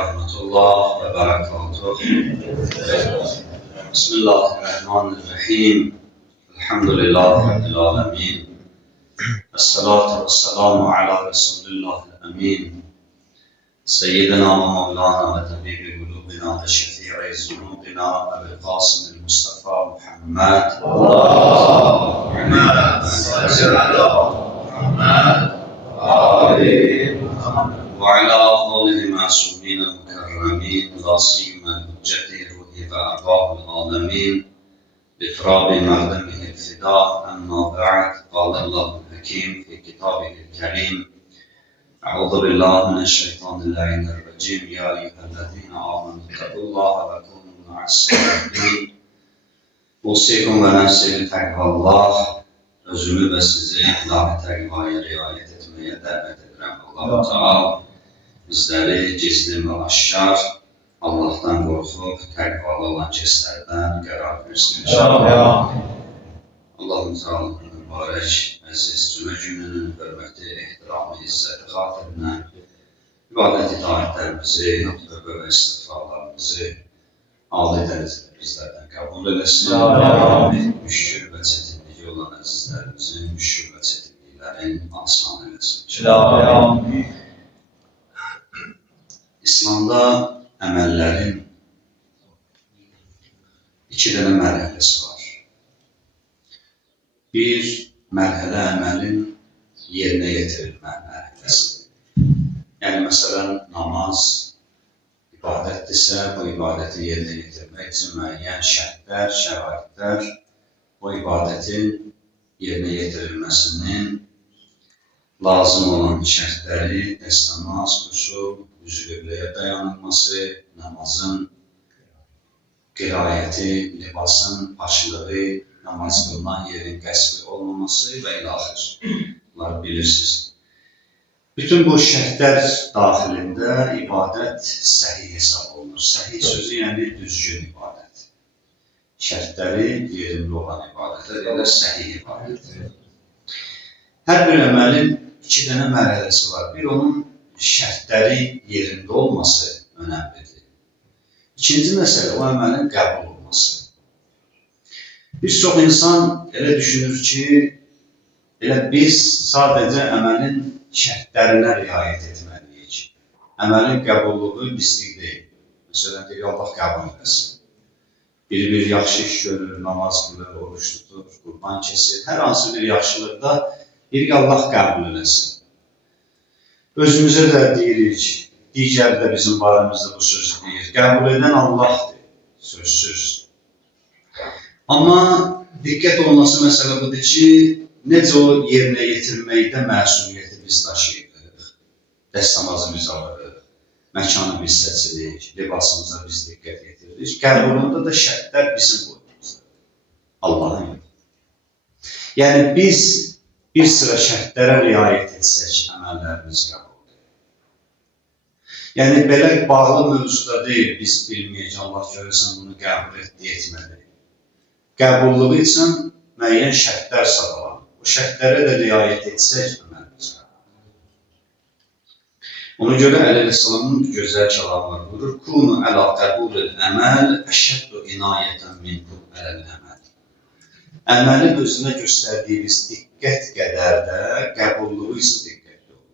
rahmetullah ve berekatuhu. Bismillahirrahmanirrahim. Elhamdülillahi Rabbil alemin. Esselatu vesselamu ala Resulillahil emin. Seyyidina ve Mevlana ve Tabibi kulubina ve şefi'i zunubina Ebu'l Kasım Mustafa Muhammed. Allahümme salli ala Muhammed ve ala alihi masumin mukerremin la siyma hücceti ruhi ve erbabul alemin bifrabi merdemihi fida emma ba'd qalallahu hakim fi kitabihil kerim. أعوذ بالله من الشيطان اللعين الرجيم يا أيها الذين آمنوا اتقوا الله وكونوا مع الصادقين أوصيكم ونفسي بتقوى الله. Özümü ve sizi ilahi takvaya riayet etmeye davet ederim. Allah-u Teala bizleri gizli ve aşkar Allah'tan korkup takvalı olan keslerden qərar versin inşallah. Allah-u Teala'nın mübarek, əziz cümə gününün hörməti, ehtiramı, izzəti xatirinə ibadət itaətlərimizi, tövbə və istiğfarlarımızı âli dərəcədə bizlərdən qəbul eləsin. Müşkül və çətinliyi olan əzizlərimizin müşkül və çətinliklərin asan eləsin. İslamda əməllərin iki dənə mərhələsi var. Bir mərhələ əməlin yerinə yetirilmə mərhələsi. Yəni, məsələn, namaz ibadətdirsə, bu ibadəti yerinə yetirmək üçün müəyyən şərtlər, şəraitlər o ibadətin yerinə yetirilməsinin lazım olan şərtləri, dəstəmaz, qüsul, üzvlüyə dayanılması, namazın qiraəti, libasın açılığı, namaz qılınan yerin qəsbi olmaması və ilaxır. Bunları bilirsiniz. Bütün bu şərtlər daxilində ibadət səhih hesab olunur. Səhih sözü yəni düzgün ibadət. Şərtləri yerində olan ibadətlər elə səhih ibadətdir. Hər bir əməlin iki dənə mərhələsi var. Bir, onun şərtləri yerində olması önəmlidir. İkinci məsələ, o əməlin qəbul olması. Bir çox insan elə düşünür ki, elə biz sadəcə əməlin şərtlərinə riayət etməliyik. Əməlin qəbulluğu bizlik deyil. Məsələn, deyir, Allah qəbul etsin. Bir yaxşı iş görür, namaz qılır, oruç tutur, qurban kesir. Hər hansı bir yaxşılıqda deyir ki, Allah qəbul etsin. Özümüzə də deyirik, digər də bizim barəmizdə bu sözü deyir. Qəbul edən Allahdır, sözsüz. Amma diqqət olması məsələ budur ki, necə o yerinə yetirməkdə məsuliyyəti biz daşıyırıq, dəstəmazı biz alırıq, məkanı biz seçirik, libasımıza biz diqqət yetiririk. Qəbulunda da şərtlər bizim boyumuzda, Allahın yox. Yəni biz bir sıra şərtlərə riayət etsək, əməllərimiz qəbuldur. Yəni belə bağlı mövzuda deyil, biz bilməyək, Allah görürsən bunu qəbul etdi, etmədi. Qəbulluğu üçün müəyyən şərtlər sadalanır. O şərtlərə də riayət etsək əməlimiz qəbuldur. Ona görə Əleyhisselamın gözəl kəlamları buyurur, Kunu əla qəbulül əməl əşəddu inayətən minkum ələl əməl. Əməlin özünə göstərdiyiniz diqqət qədər də qəbulluğu üçün diqqətli olun.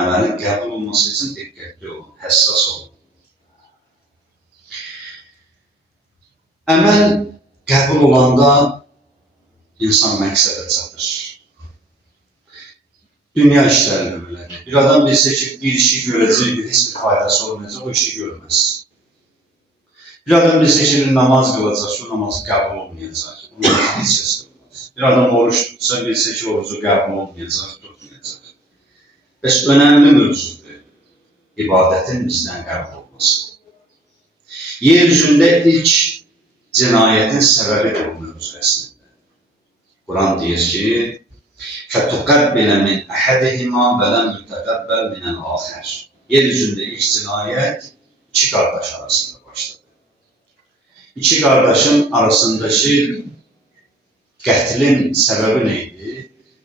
Əməlin qəbul olması üçün diqqətli olun, həssas olun. Əməl qəbul olanda insan məqsədə çatır. Dünya işlərini öyrənir. Bir adam bilsə ki, bir işi görəcək, heç bir faydası olmayacaq, o işi görməz. Bir adam bilsə ki, bir namaz qılacaq, şu namazı qəbul olmayacaq, onun heç kəs qılmaz. Bir adam oruç tutsa, bilsə ki, orucu qəbul olmayacaq, tutmayacaq. Bəs önəmli mövzudur ibadətin bizdən qəbul olması. Yer üzündə ilk cinayətin səbəbidir bu mövzu əslində. Quran deyir ki, فَتُقَبِّلَ مِنْ أَحَدِهِمَا وَلَمْ يُتَقَبَّلْ مِنَ الْآخَرِ. Yer üzündə ilk cinayət iki qardaş arasında başladı. İki qardaşın arasındakı qətlin səbəbi neydi?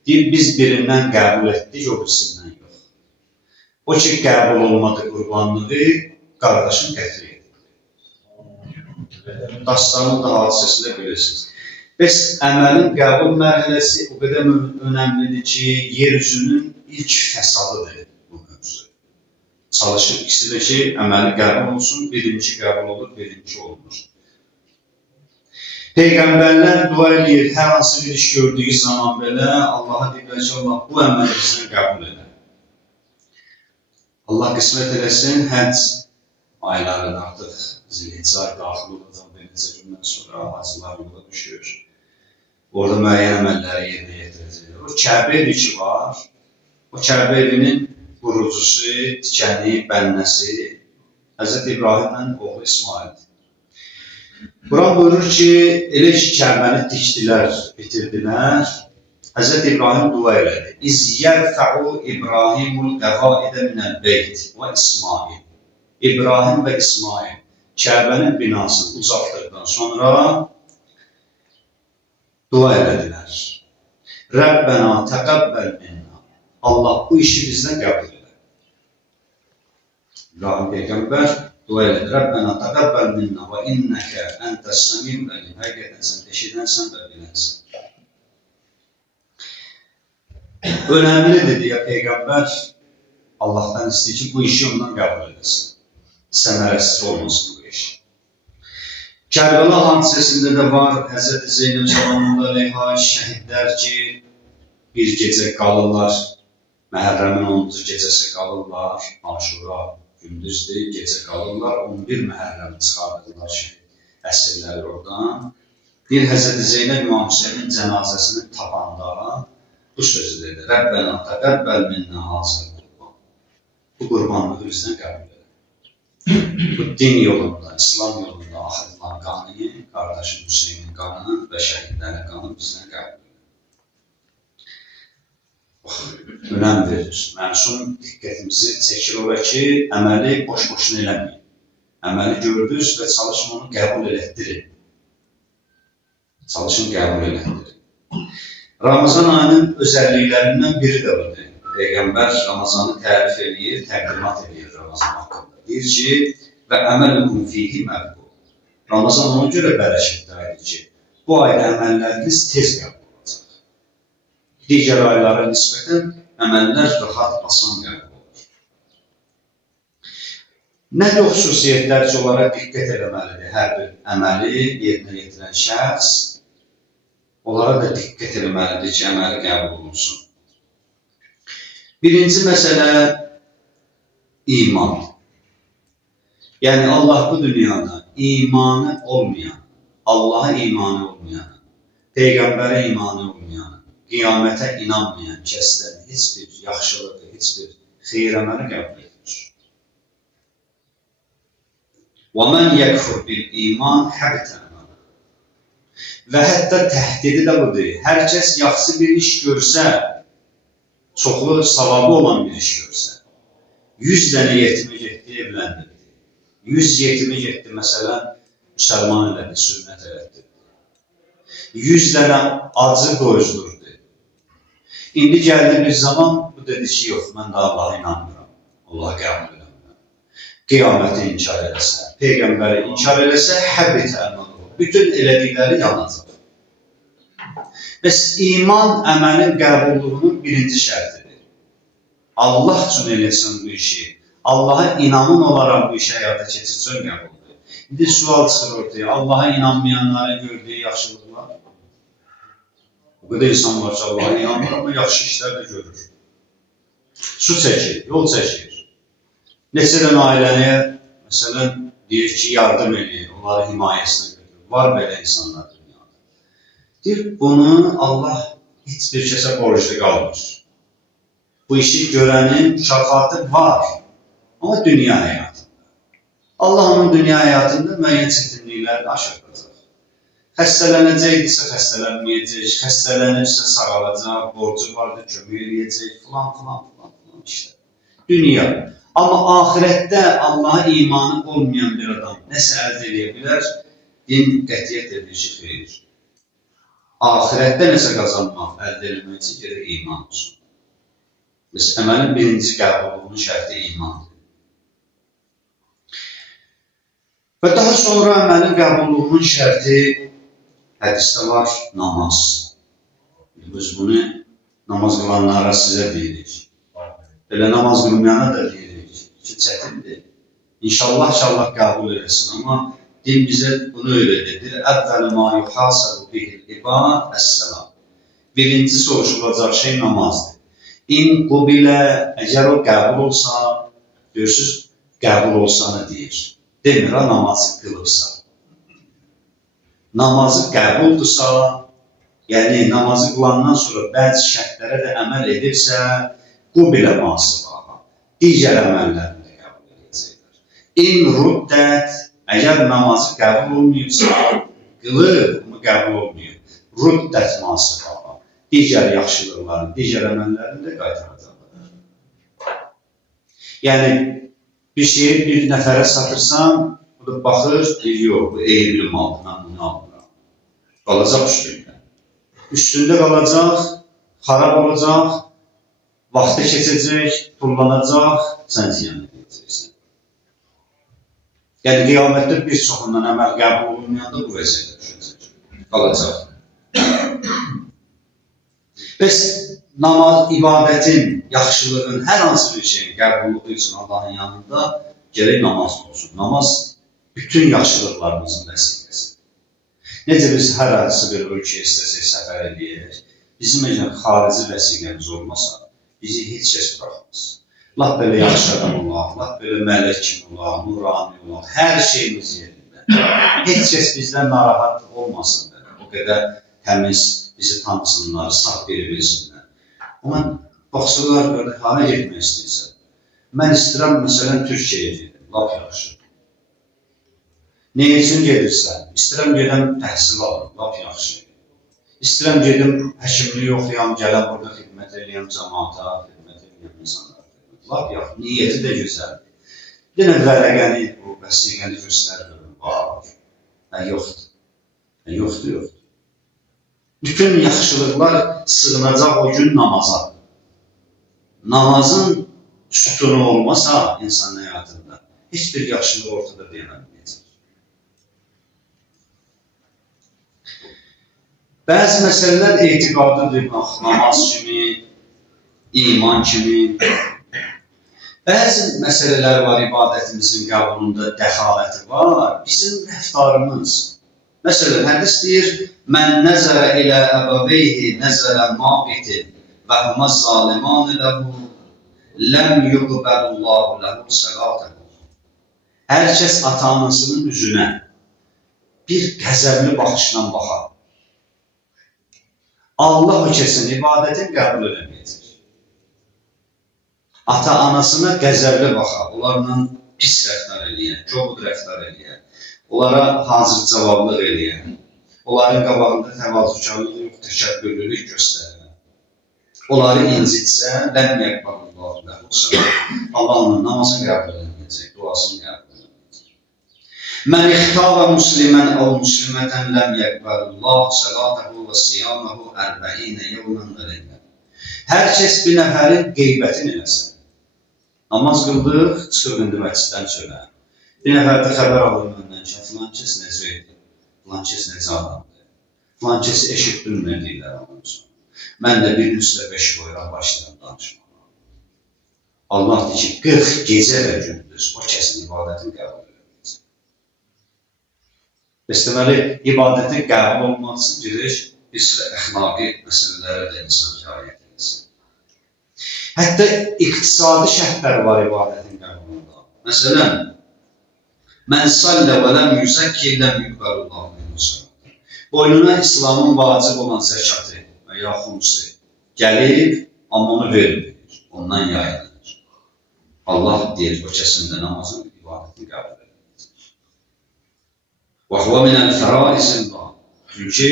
Deyir, biz birindən qəbul etdik, o birisindən yox. O ki qəbul olmadı qurbanlığı, qardaşın qətl edildi. Dastanın da hadisəsində bilirsiniz. Bəs əməlin qəbul mərhələsi o qədər önəmlidir ki, yer üzünün ilk fəsadıdır bu mövzu. Çalışır ikisi də ki, əməli qəbul olsun, birinci qəbul olur, birinci olunur. Peyğəmbərlər dua edir, hər hansı bir iş gördüyü zaman belə Allaha deyirlər ki, Allah bu əməli bizdən qəbul edir. Allah qismət eləsin, həcc ayların artıq zilhicə ay daxil olacaq, bir neçə gündən sonra hacılar yola düşür. Orada müəyyən əməlləri yerinə yetirəcəklər. O Kəbə evi ki var, o Kəbə evinin qurucusu, tikəni, bənnəsi Hz. İbrahimlə oğlu İsmaildir. Quran buyurur ki, elə ki Kəbəni tikdilər, bitirdilər, Hz. İbrahim dua elədi. İz yərfəu İbrahimul qəvaidə minəl beyt və İsmail. İbrahim və İsmail Kəbənin binasını ucaltdıqdan sonra dua elədilər. Rəbbənə təqəbbəl minna. Allah bu işi bizdən qəbul edir. İbrahim Peyğəmbər dua elədi. Rəbbənə təqəbbəl minna və innəkə əntəs-səmiul əlim. Həqiqətən sən eşidənsən və bilənsən. Önemlidir diye Peygamber Allah'tan istəyir ki, bu işi ondan qəbul edesin. Səmərəsiz olmasın bu iş. Kərbəla hadisəsində də var, Hz. Zeynəb zamanında Leyha şəhidlər ki, bir gecə qalırlar, Məhərrəmin 10-cu gecəsi qalırlar, Aşura gündüzdür, gecə qalırlar, 11 Məhərrəmi çıxardılar şəhid əsirləri oradan. Bir Hz. Zeynəb İmam Hüseynin cənazəsini tapanda bu sözü dedi, Rəbbənə təqəbbəl minnə hazır qurban. Bu qurbanlığı bizdən qəbul edir. Bu din yolunda, İslam yolunda axıdılan qanı, qardaşım Hüseynin qanı və şəhidlərin qanı bizdən qəbul edir. Önəm verir. Məsum diqqətimizi çəkir ola ki, əməli boş-boşuna eləməyin. Əməli gördünüz və çalışın onu qəbul elətdirin. Çalışın qəbul elətdirin. Ramazan ayının özəlliklərindən biri də budur. Peyğəmbər Ramazanı tərif edir, təqdimat edir Ramazan haqqında. Deyir ki, və əməlukum fihi məqbul. Ramazan ona görə bərəkətli aydır ki, bu ayda əməlləriniz tez qəbul olacaq. Digər aylara nisbətən əməllər rahat, asan qəbul olur. Nə də xüsusiyyətlər ki, onlara diqqət eləməlidir hər bir əməli yerinə yetirən şəxs, onlara da diqqət eləməlidir ki, əməli qəbul olunsun. Birinci məsələ iman. Yəni Allah bu dünyada imanı olmayan, Allaha imanı olmayan, Peyğəmbərə imanı olmayan, qiyamətə inanmayan kəsdən heç bir yaxşılığı, heç bir xeyir əməli qəbul etmir. وَمَنْ يَكْفُرْ بِالْإِيمَانِ حَبِتَ əməli. Və hətta təhdidi də budur. Hər kəs yaxşı bir iş görsə, çoxlu savabı olan bir iş görsə, 100 dənə yetimi getdi, evləndirdi. 100 yetimi getdi, məsələn, müsəlman elədi, sünnət elədi. 100 dənə acı doyuzdurdu. İndi gəldi bir zaman, bu dedi ki, yox, mən də Allah'a inanmıram, Allah'a qəbul edəmirəm. Qiyaməti inkar eləsə, Peyğəmbəri inkar eləsə, həbit əməl olur. Bütün elədikləri yanacaq. Bəs iman əməlin qəbulluğunun birinci şərtidir. Allah üçün eləsin bu işi. Allah'a inanın olaraq bu işi həyata keçirsən qəbuldur. İndi sual çıxır ortaya. Allah'a inanmayanların gördüyü yaxşılıqlar. O qədər insan var ki, Allah'a inanmır, amma yaxşı işlər də görür. Su çəkir, yol çəkir. Neçə dənə ailəyə, məsələn, deyir ki, yardım edir, onları himayəsinə götürür. Var belə insanlar dünyada. Deyir, bunu Allah heç bir kəsə borclu qalmır. Bu işi görənin mükafatı var. Ama dünya həyatında. Allah onun dünya həyatında müəyyən çətinliklərini aşırtacaq. Xəstələnəcəkdirsə xəstələnməyəcək, xəstələnirsə sağalacaq, borcu vardır, kömək eləyəcək, filan işlər. Dünya. Amma ahirətdə Allah'a imanı olmayan bir adam nəsə əldə edə bilər? Din qətiyyət edir ki, xeyir. Ahirətdə nəsə qazanmaq, əldə etmək üçün gerək iman olsun. Biz əməlin birinci qəbulluğunun şərti imandır. Və daha sonra əməlin qəbulluğunun şərti hədisdə var, namaz. Biz bunu namaz qılanlara sizə deyirik. Belə namaz qılmayana da deyirik ki, çətindir. İnşallah qəbul edəsin, amma din bizə bunu öyrədir. Əvvəl ma yuhasabu bihil ibad əs-səlam. Birinci soruşulacaq şey namazdır. İn qubilə, əgər o qəbul olsa, görürsünüz, qəbul olsanı deyir. Demir, namazı qılıbsa. Namazı qəbuldursa, yəni namazı qılandan sonra bəzi şərtlərə də əməl edirsə, qubilə masıbaha, digər əməllərini də qəbul edəcəklər. İn ruddət, əgər namazı qəbul olmayıbsa, qılıb, amma qəbul olmayıb, ruddət masıbaha, digər yaxşılıqların, digər əməllərini də qaytaracaqlar. Yəni, bir şeyi bir nəfərə satırsan, o da baxır, deyir, yox, bu eyibli maldır, mən bunu almıram. Qalacaq üstündə. Üstündə qalacaq, xarab olacaq, vaxtı keçəcək, tullanacaq, sən ziyan edəcəksən. Yəni, qiyamətdə bir çoxundan əməl qəbul olunmayanda bu vəziyyətə düşəcək, qalacaq. Bəs namaz, ibadətin, yaxşılığın, hər hansı bir şeyin qəbulluğu üçün Allahın yanında gərək namaz olsun. Namaz bütün yaxşılıqlarımızın vəsiləsi. Necə biz hər hansı bir ölkəyə istəsək səfər edəyək, bizim əgər xarici vəsiqəmiz olmasa, bizi heç kəs bıraxmaz. Lap belə yaxşı adam olaq, lap belə mələk kimi olaq, nurani olaq, hər şeyimiz yerində. Heç kəs bizdən narahat olmasın belə, o qədər təmiz, bizi tanısınlar, sağ biri bilsinlər. Amma baxsınlar, böyle, hara getmək istəyirsən. Mən istəyirəm, məsələn, Türkiyəyə gedim, lap yaxşı. Ne üçün gedirsən? İstəyirəm gedim, təhsil alım, lap yaxşı. İstəyirəm gedim, həkimliyi oxuyam, gələm, burada xidmət edəyəm, cəmaata, xidmət edəyəm, insanlara. Lap yaxşı, niyyəti də gözəldir. Bir dənə vərəqəni, bu vəsiqəni göstərir, var. Yoxdur. Yoxdur. Bütün yaxşılıqlar sığınacaq o gün namaza. Namazın sütunu olmasa insanın həyatında, heç bir yaxşılıq ortada deyilməyəcək. Bəzi məsələlər etiqadıdır, namaz kimi, iman kimi. Bəzi məsələlər var, ibadətimizin qəbulunda dəxaləti var, bizim rəftarımız. Məsələn, hədis deyir, mən nəzərə ilə əbəveyhi nəzərə maqitin və hümə zalimani ləhu, ləm yuqbəlullahu ləhu səlatəhu. Hər kəs ata-anasının üzünə bir qəzəbli baxışla baxar. Allah o kəsin ibadətin qəbul edəməyəcək. Ata-anasına qəzəbli baxar, onlarla pis rəftar eləyən, kobud rəftar eləyən, onlara hazır cavablıq eləyən, onların qabağında təvazükarlıq yox, təkəbbürlülük göstərən, onları incitsə, ləm yəqbəlullahu ləhu səlatəhu. Allah onun namazını qəbul edəməyəcək, duasını qəbul edəməyəcək. Mən ixtara muslimən əv muslimətən ləm yəqbəlullahu səlatəhu və siyamahu 40 yevmən və leylə. Hər kəs bir nəfərin qeybətini eləsə, namaz qıldıq, çıxıb indi məsciddən söylər. Bir nəfər də xəbər alır məndən ki, filan kəs necə edir, filan kəs necə adamdır, filan kəsi eşitdin mi deyirlər onun üçün. Mən də bir üstə 5 qoyuram, başlayıram danışmağa. Allah deyir ki, 40 gecə və gündüz o kəsin ibadətini qəbul edəcək. Bəs deməli, ibadətin qəbul olması gedir, bir sıra əxlaqi məsələlərə də insan riayət edilsin. Hətta iqtisadi şərtlər var ibadətin qəbulunda. Məsələn, mən sallə və ləm yüzəkki ləm yüqbəlullahu minhu səlatəhu. Boynuna İslamın vacib olan zəkatı və ya xumsi gəlib, amma onu vermir, ondan yayılır. Allah deyir, o kəsində namazın ibadətini qəbul edəcək. Və huvə minəl fəraizin var. Çünki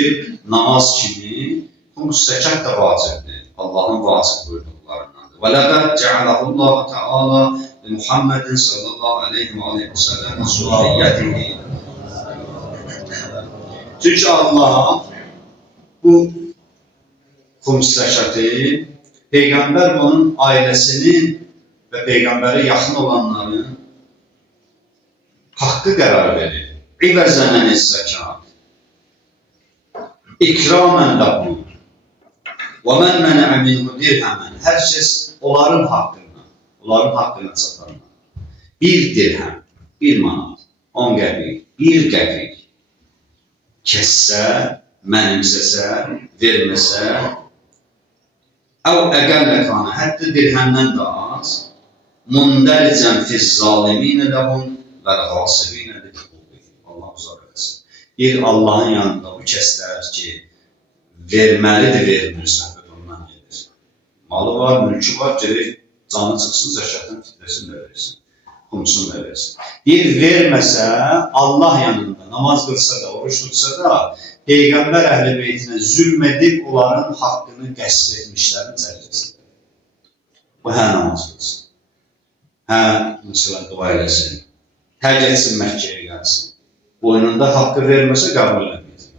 namaz kimi xumus zəkat da vacibdir. Allahın vacib buyurduqlarındandır. Və ləqəd cəaləhullahu Teala Muhammedin sallallahu aleyhi ve sellem suriyyətihi. Çünki Allah bu xumus zəkatı Peygamber ve onun ailesinin ve peygambere yakın olanların hakkı karar verir. İvəzənən zekat. İkramen lahum. Ve men mene'e minhu dirhemen. Her şey onların hakkına satanlar. Bir dirhem, bir manat, 10 qəpik, bir qəpik kəssə, mənimsəsə, verməsə, əv əqəllə kanə, hətta dirhəmdən də az, mundəlicən fiz zaliminə ləhum və xasibinə ləhum. Allah uzaq edəsin. Bir Allahın yanında bu kəslər ki, verməlidir, vermirsə, ondan gedir. Malı var, mülkü var, gelir, canı çıxsın, zəkatın fitrəsini də verirsin. Kumsunu da versin. Bir verməsə, Allah yanında namaz qılsa da, oruç tutsa da, Peygamber əhl-i beytinə zülm edib, onların haqqını qəsb etmişlərin cərizəsində. Bu hə namaz qılsın. Hə, mesela dua eləsin. Hə getsin Məkkəyə gəlsin. Boynunda haqqı verməsə, qəbul edilməyəcək.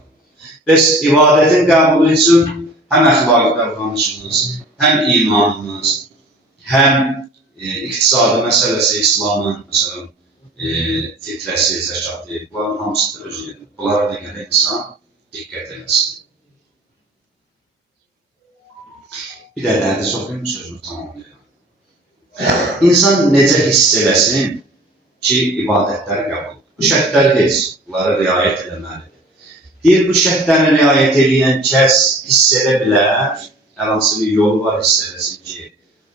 Bəs ibadətin qəbulu üçün həm əxlaqi davranışımız, həm imanımız, həm iktisadi məsələsi, İslamın məsələn, fitrəsi, zəkatı, bunların hamısıdır özü gedir. Bunlara da görə insan diqqət eləsin. Bir də hədis oxuyum, sözünü tamamlayalım. İnsan necə hiss eləsin ki, ibadətləri qəbul. Bu şərtlər heç, bunlara riayət eləməlidir. Deyir, bu şərtləri riayət edən kəs hiss edə bilər, hər hansı bir yolu var hiss eləsin ki,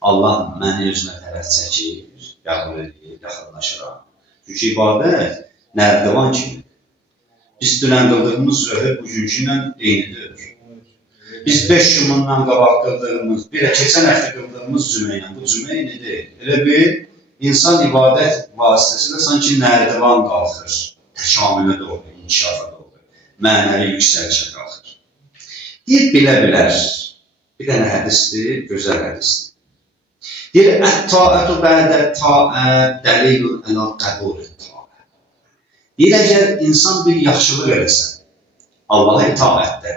Allah məni özünə tərəf çəkir, qəbul edir, yaxınlaşıram. Çünki ibadət nərdivan kimidir. Biz dünən qıldığımız zöhür bugünkü ilə eynidir. Biz 5 cümundan qabaq qıldığımız, bir də keçən həftə qıldığımız cümə ilə bu cümə eynidir. Elə bir insan ibadət vasitəsilə sanki nərdivan qalxır, təkamülə doğru, inkişafa doğru, mənəvi yüksəlişə qalxır. Deyir, bilə bilər. Bir dənə hədisdir, gözəl hədisdir. Deyir, ət-taətü bədə taət dəlilun ələ qəbul taət. Deyir, əgər insan bir yaxşılıq eləsə, Allaha itaətdə,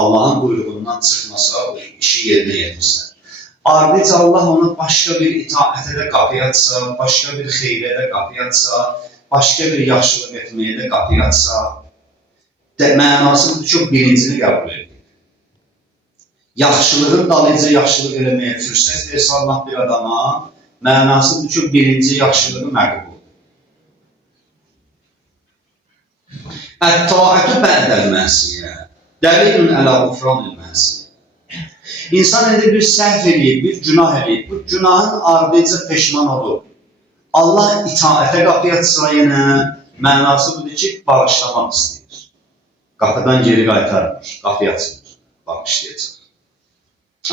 Allahın buyruğundan çıxmasa, o işi yerinə yetirsə, ardınca Allah onu başqa bir itaətə də qapı açsa, başqa bir xeyrə də qapı açsa, başqa bir yaxşılıq etməyə də qapı açsa, mənasıdır ki, birincini qəbul edir. Yaxşılığın dalıcı yaxşılıq eləməyə fürsət versə Allah bir adama, mənasıdır ki, birinci yaxşılığı məqbul. Ət-taətü bədəl mənsiyə, dəlilun ələ ğufranil mənsiyə. İnsan edir bir səhv eləyib, bir günah eləyib, bu günahın ardınca peşman olur. Allah itaətə qapı açsa yenə, mənası budur ki, bağışlamaq istəyir. Qapıdan geri qaytarmır, qapı açılır, bağışlayacaq.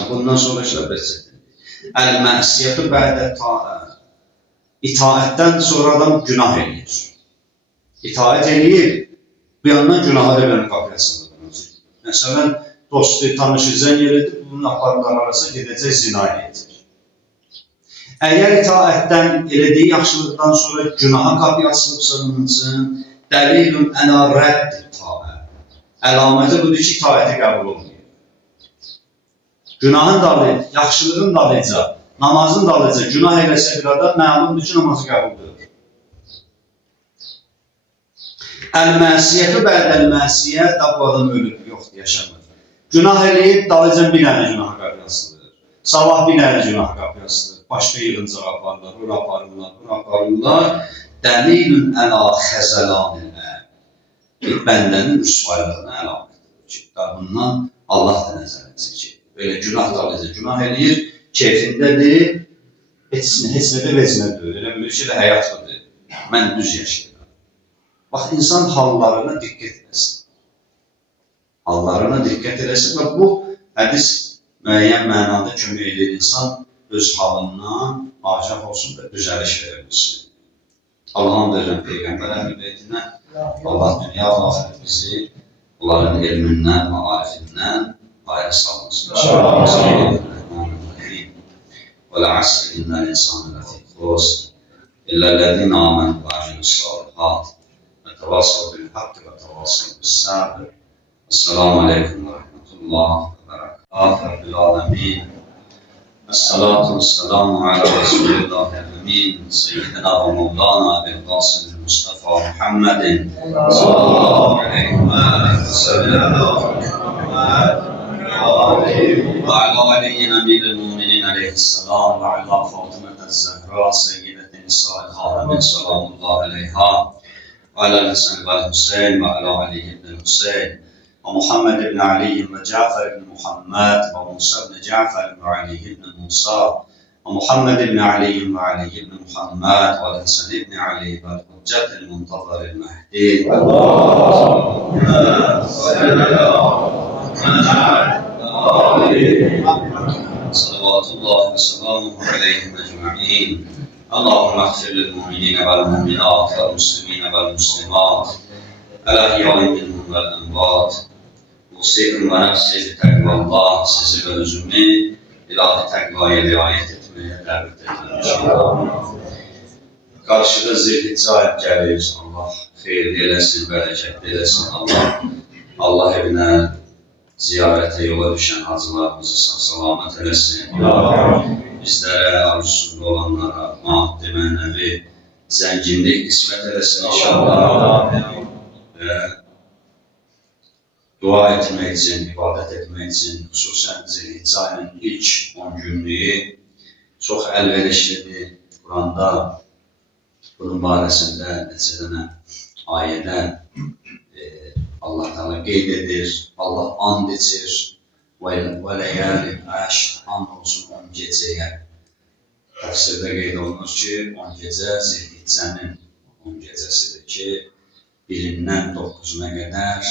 Bundan sonra bəsədir. Əl-mənsiyyətü bədə taət. İtaətdən sonra adam günah eləyir. İtaət eləyir, bir yandan günaha da benim qapıyasında. Məsələn, dostu, tanışı zəng elədir, bunun aparlar arası gedəcək zina eləyəcək. Əgər itaətdən elədiyi yaxşılıqdan sonra günaha qapı açılıbsa bunun üçün, dəlilun ələ rəddir taət. Əlaməti budur ki, itaəti qəbul olunur. Günahın dalıcı, yaxşılığın dalıcı, namazın dalıcı, günah eləsə bir adam, məlumdur ki, namazı qəbuldur. Əl-mənsiyyətü bədəl-mənsiyə, bu adam ölüb, yoxdur, yaşamır. Günah eləyib, dalıcı bir dənə günah qapıyasıdır. Sabah bir dənə günah qapıyasıdır. Başqa yığıncaq aparırlar, bura aparırlar. Dəlilün əla xəzəlanilə. Bəndənin rüsvaylığına əlamətdir. Bundan Allah da nəzərə çəkir. Böyle günah dalıcı, günah eləyir, keyfindədir, heç nədə vecinədir, elə bir şey də həyatlıdır. Mən düz yaşayıram. Bax, insan hallarına diqqət eləsin. Hallarına diqqət eləsin və bu hədis müəyyən mənada kömək edir insan öz halından agah olsun və düzəliş verilsin. Allah'ın verən Peygamber əhl-i beytinə, Allah dünya və axirət bizi onların elmindən, maarifindən ayrı salmasın. Bismillahirrahmanirrahim. Ve l'asr innel insane lefî khusr illa ellezîne âmenû ve amilu's-sâlihât ve tevâsav bil-hakkı ve tevâsav bis-sabr. Esselamu aleyküm ve rahmetullah ve berekâtuhu. Rabbil âlemin. الصلاة والسلام على رسول الله الأمين سيدنا ومولانا أبي القاسم المصطفى محمد صلى الله عليه وسلم وعلى علي أمير المؤمنين عليه السلام وعلى فاطمة الزهراء سيدة نساء العالمين سلام الله عليها وعلى الحسن والحسين وعلى علي بن الحسين ومحمد بن علي وجعفر بن محمد وموسى بن جعفر وعلي بن موسى ومحمد بن علي وعلي بن محمد والحسن بن علي والحجة المنتظر المهدي صلوات الله وسلامه عليهم أجمعين. اللهم اغفر للمؤمنين والمؤمنات والمسلمين والمسلمات الأحياء منهم والأموات. Usikum ve nefsi tekva Allah, sizi ve özümü ilahi tekvaya riayet etmeye davet ediyorum. Karşıda zilhicce ayet gelir. Allah hayırlı eylesin, bereket eylesin. Allah evine ziyarete yola düşen hacılarımızı selamet eylesin. Bizlere arzusunda olanlara maddi manevi zenginlik kısmet eylesin inşallah. Dua etmek için, ibadet etmek için, xüsusən Zilhicce ayının ilk 10 günlüyü çox əlverişlidir. Quranda bunun barəsində neçə dənə ayədə Allah Teala qeyd edir, Allah and içir və ləyəli əşr, and olsun 10 gecəyə. Təfsirdə qeyd olunur ki, 10 gecə Zilhiccənin 10 gecəsidir ki, 1-dən 9-una qədər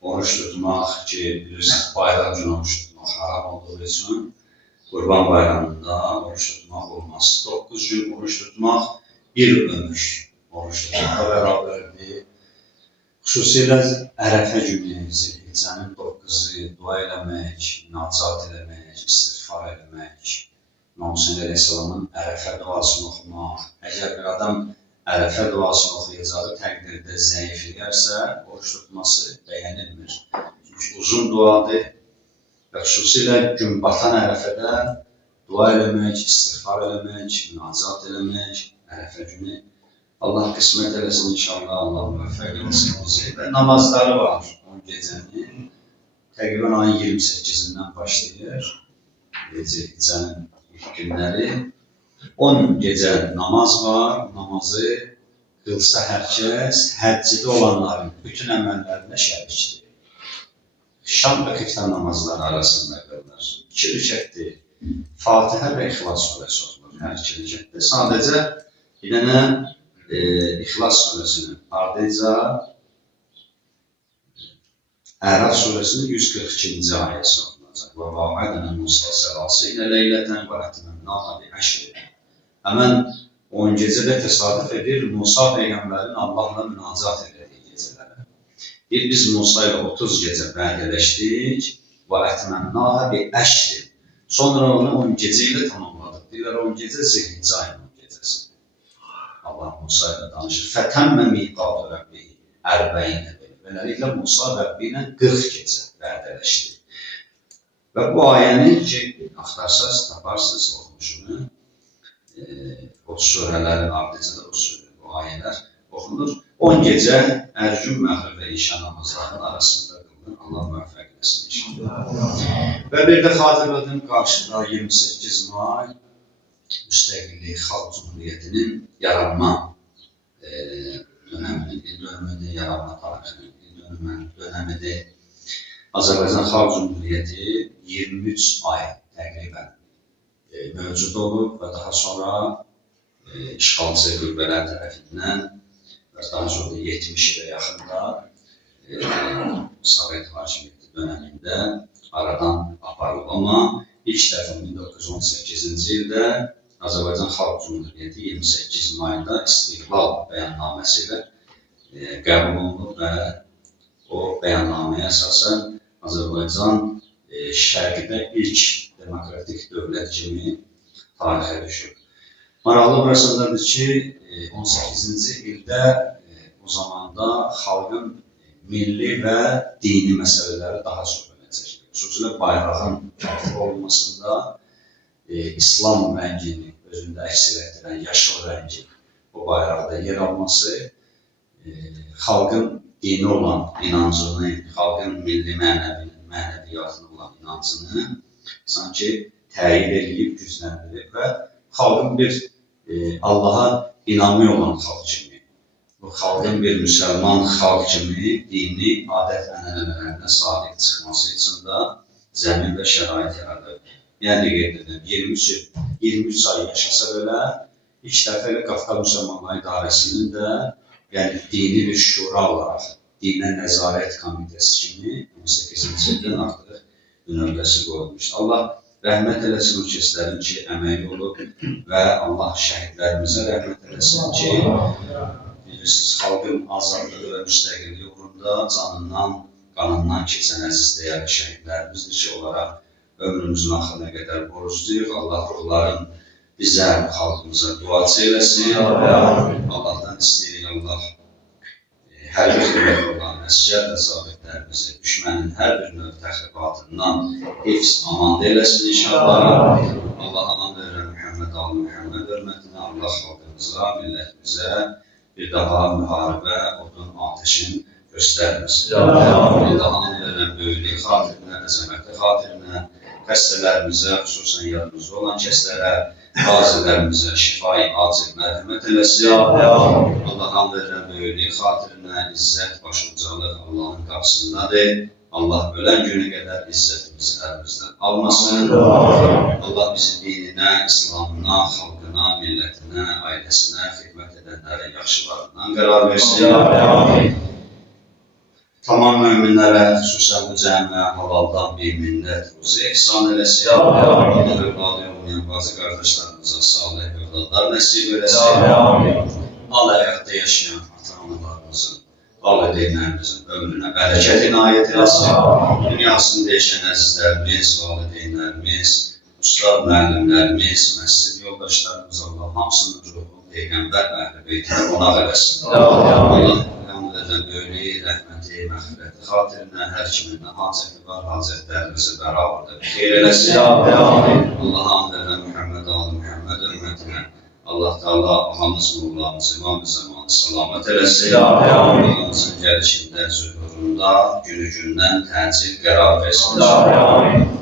oruç tutmaq ki, bilirsiniz, bayram günü oruç tutmaq haram olduğu üçün Qurban bayramında oruç tutmaq olmaz. 9 gün oruç tutmaq bir ömür oruç tutmağa bərabərdir. Xüsusilə Ərəfə günü, Zilhiccənin 9-u dua eləmək, münacat eləmək, istiğfar eləmək, Muhammed Aleyhisselamın Ərəfə duasını oxumaq. Əgər bir adam Ərəfə duasını oxuyacağı təqdirdə zəifləyərsə, oruç tutması bəyənilmir. Çünki uzun duadır və xüsusilə gün batan Ərəfədə dua eləmək, istiğfar eləmək, münacat eləmək, Ərəfə günü Allah qismət eləsin inşallah, Allah müvəffəq eləsin bizi. Və namazları var 10 gecənin, təqribən ayın 28-dən başlayır, Zilhiccənin ilk günləri. 10 gecə namaz var, namazı qılsa hər kəs, həccidə olanların bütün əməllərində şərikdir. Şam və xiftə namazları arasında qılınır. 2 rükətdir, Fatihə və İxlas surəsi oxunur hər 2 rükətdə. Sadəcə bir dənə İxlas surəsinin ardınca Ərəf surəsinin 142-ci ayəsi oxunacaq. Və va'adənə Musa səlası ilə leylətən və ətmənnəha bi əşri. Həmən 10 gecədə təsadüf edir, Musa Peyğəmbərin Allahla münacat elədiyi gecələrə. Biz Musa ilə 30 gecə vədələşdik və ətmənnəha bi əşri. Sonra onu 10 gecə ilə tamamladıq. Deyirlər 10 gecə Zilhiccə ayının 10 gecəsidir. Allah Musa ilə danışır. Fətəmmə miqatı Rəbbi 40 edir. Beləliklə Musa Rəbbi ilə 40 gecə vədələşdi. Və bu ayəni ki, axtarsaz, taparsınız oxumuşunu, o surələrin ardınca da o ayələr oxunur. 10 gecə ərgün, məğrib və işə namazlarının arasında qılınır. Allah müvəffəq eləsin inşallah. Və bir də xatırladım, qarşıda 28 may Müstəqillik Xalq Cumhuriyyətinin yaranma dönəminin, yaranma tarixinin dönəmidir. Azərbaycan Xalq Cumhuriyyəti 23 ay təqribən mövcud olub və daha sonra işğalçı qüvvələr tərəfindən və daha sonra 70 ilə yaxında Sovet hakimiyyəti dönəmində aradan aparılıb. Amma ilk dəfə 1918-ci ildə Azərbaycan Xalq Cumhuriyyəti 28 mayda İstiqlal bəyannaməsi ilə qəbul olunub və o bəyannaməyə əsasən Azərbaycan şərqdə ilk demokratik dövlət kimi tarixə düşür. Maraqlı burasındadır ki, 18-ci ildə o zamanda xalqın milli və dini məsələləri daha çox önəcək. Xüsusilə bayrağın tərtib olunmasında İslam rəngini özündə əks etdirən yaşıl rəngi bu bayraqda yer alması, xalqın dini olan inancını, xalqın milli mənəviyyatına olan inancını sanki təyid edib, gücləndirib və xalqın bir Allaha inanmıyor olan xalq kimi, bu xalqın bir müsəlman xalq kimi dini adət-ənənələrinə sadiq çıxması üçün də zəmin və şərait yaradır. Yəni qeyd edirəm, 23 ay yaşasa belə, ilk dəfə ilə Qafqaz Müsəlmanlar İdarəsinin də dini bir şura olaraq, dinə nəzarət komitesi kimi 18-ci ildən artıq növbəsi qoyulmuşdur. Allah rəhmət eləsin o kəslərin ki, əməyi olub və Allah şəhidlərimizə rəhmət eləsin ki, bilirsiniz, xalqın azadlığı və müstəqilliyi uğrunda canından, qanından keçən əziz dəyərli şəhidlərimizdir ki, olaraq ömrümüzün axırına qədər borcluyuq. Allah ruhların bizə, xalqımıza duacı eləsin. Allahdan istəyirik, Allah hər bir xidmətdə olan əsgər və zabitlərimizi düşmənin hər bir növ təxribatından hifz amanda eləsin inşallah. Allah aman verirəm Muhammed Ali Muhammed hörmətinə, Allah xalqımıza, millətimizə bir daha müharibə, odun, ateşin göstərməsin. Allah aman verirəm böyüklük xatirinə, əzəmətli xatirinə, xəstələrimizə, xüsusən yadımızda olan kəslərə, qazilərimizə şifai acil mərhəmət eləsin. Allah'ın verirəm böyüklük xatirinə, izzət, başucalıq Allah'ın qapısındadır. Allah ölən günə qədər izzətimizi əlimizdən almasın. Allah bizi dininə, İslamına, xalqına, millətinə, ailəsinə xidmət edənlərin yaxşılarından qərar versin. Tamam müminlərə, xüsusən bu cəmiə halaldan bir minnət ruzi ihsan eləsin. Allah övladı olmayan bazı qardaşlarımıza salih övladlar nəsib eləsin. Allah həyatda yaşayan ata-analarımızın, valideynlərimizin ömrünə bərəkət inayət eləsin. Dünyasını dəyişən əzizlərimiz, valideynlərimiz, ustad müəllimlərimiz, məscid yoldaşlarımız, Allah hamısının ruhunu Peyğəmbər əhl-i beytinə qonaq eləsin. Allah böyüklüyü, rəhməti, məxfirəti xatirinə hər kimin hacəti var, hacətlərimizi bərabərdə xeyr eləsin. Allah'ın verən Muhammed Ali Muhammed hörmətinə Allah Teala ağamız, Mevlamız, İmam-ı Zamanı salamat eləsin. Ağamızın gəlişində, zühurunda, günü-gündən təcil qərar versin.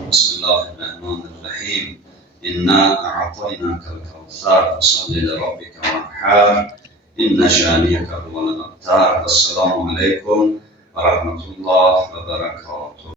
Bismillahirrahmanirrahim. İnna a'taynakal kavsar, salli li rabbika vanhar. İnne şâniyeke huvel abtar. Esselamu aleyküm ve rahmetullah ve berekatuhu.